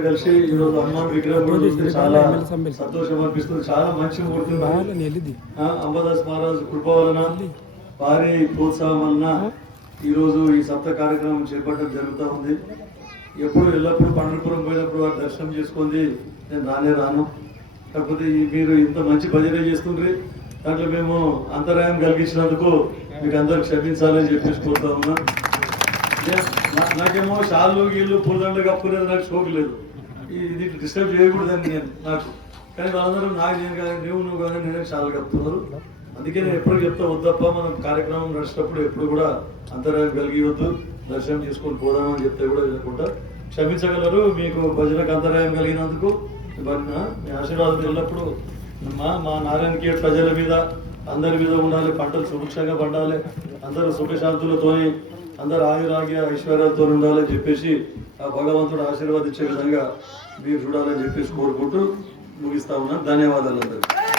అందరు కలిసి ఈరోజు హనుమాన్ విగ్రహం కూడా చూస్తే చాలా సంతోషం అనిపిస్తుంది. చాలా మంచి మూర్తి. అంబదాస్ మహారాజు కృప వలన భారీ ప్రోత్సాహం వలన ఈరోజు ఈ సప్త కార్యక్రమం చేపట్టడం జరుగుతూ ఉంది. ఎప్పుడు ఎల్లప్పుడూ పండుగపురం పోయినప్పుడు వారు దర్శనం చేసుకుంది నేను రాను. కాకపోతే మీరు ఇంత మంచి భజన చేస్తుండ్రి, దాంట్లో మేము అంతరాయం కలిగించినందుకు మీకు అందరికి క్షమించాలని చెప్పేసి కోరుతా ఉన్నా. నాకేమో షాళ్ళు గీళ్ళు పూలదండలు కప్పుకునేది నాకు షోకు ఇది డిస్టర్బ్ చేయకూడదని నేను నాకు, కానీ వాళ్ళందరూ నాకు నేను కానీ నువ్వు కానీ నేనే షాళ్ళు కప్పుతున్నారు. అందుకే నేను ఎప్పుడు చెప్తా వద్దప్ప మనం కార్యక్రమం నడిచేటప్పుడు ఎప్పుడు కూడా అంతరాయం కలిగివద్దు, దర్శనం చేసుకొని పోదామని చెప్తే కూడా వినకుండా క్షమించగలరు. మీకు భజనకు అంతరాయం కలిగినందుకు మీ ఆశీర్వాదం ఎల్లప్పుడు మా నారాయణ ఖేడ్ ప్రజల మీద అందరి మీద ఉండాలి, పంటలు సుభిక్షంగా పండాలి, అందరూ సుఖశాంతులతోని అందరు ఆయురాగ్య ఐశ్వర్యాలతో ఉండాలని చెప్పేసి ఆ భగవంతుడు ఆశీర్వాదించే విధంగా మీరు చూడాలని చెప్పేసి కోరుకుంటూ ముగిస్తా ఉన్నాను. ధన్యవాదాలు అందరికీ.